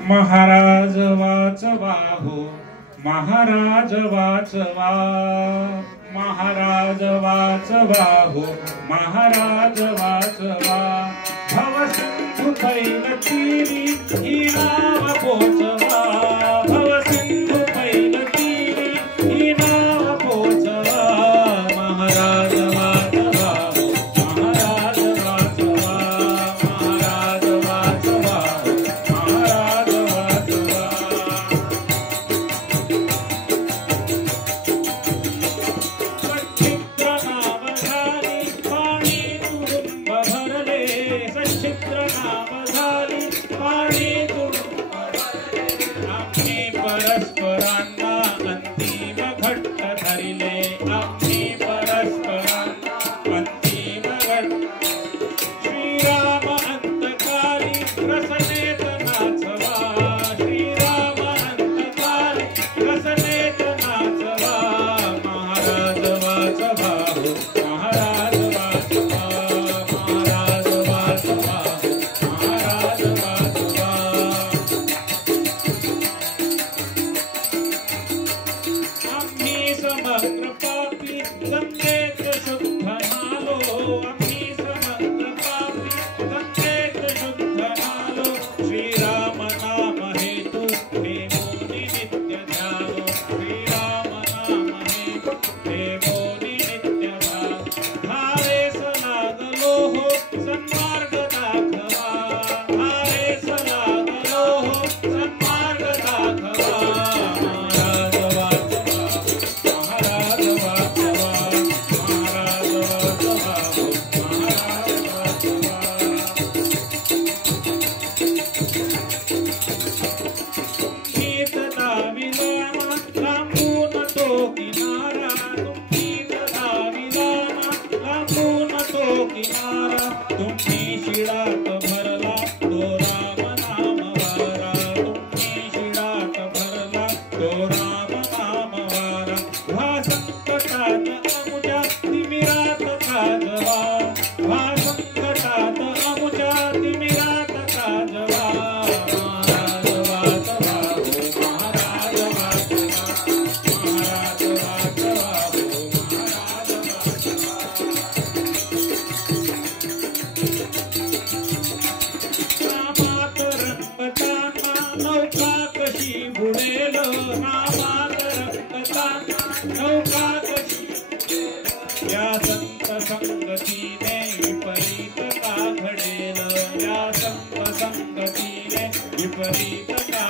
महाराज वाचवा हो, महाराज वाचवा, महाराज वाचवा हो, महाराज वाचवा। भवसिंधू पैल तीरी ही नाव पोचवा, भवसिंधू पैल तीरी ही नाव पोचवा। महाराज वाचवा हो, महाराज वाचवा, महाराज वाचवा हो, महाराज वाचवा। सच्छिद्र नाव झाली पाणी तुडुंब भरले, सच्छिद्र नाव झाली पाणी तुडुंब भरले। आम्ही परस्परांना अंतिम घट्ट धरिले, आम्ही परस्परांना अंतिम घट्ट। श्रीराम अंतकाली रसनेत नाचवा, श्रीराम अंतकाली रसनेत नाचवा। महाराज वाचवा हो, महाराज वाचवा, महाराज वाचवा हो, महाराज वाचवा। आम्ही समग्र पापी गंगेत शुद्ध नालो, आम्ही समग्र पापी गंगेत शुद्ध नालो। श्रीराम नाम हेतु हे मोनी नित्य ध्यानो, श्रीराम नाम हेतु हे मोनी नित्य ध्यानो। धारेस लागलो हो सन्मार्ग दाखवा, धारेस लागलो हो सन्मार्ग दाखवा। महाराज वाचवा, महाराज वाचवा, महाराज वाचवा हो, महाराज वाचवा। गीत दाविदामा लांबून तो किनारा, गीत दाविदामा लांबून तो किनारा। तुम्ही शिळात भरला तो राम नाम वारा, तुम्ही शिळात भरला तो राम नाम वारा। व्हा संकटात अमुच्या तिमिरात काजवा, व्हा संकटात अमुच्या तिमिरात काजवा। महाराज वाचवा हो, महाराज वाचवा, महाराज वाचवा हो, महाराज वाचवा। नामात रंगताना नौका कशी बुडेल, नामात रंगताना नौका कशी बुडेल। या संत संगतीने विपरीत का घडेल, या संत संगतीने विपरीत का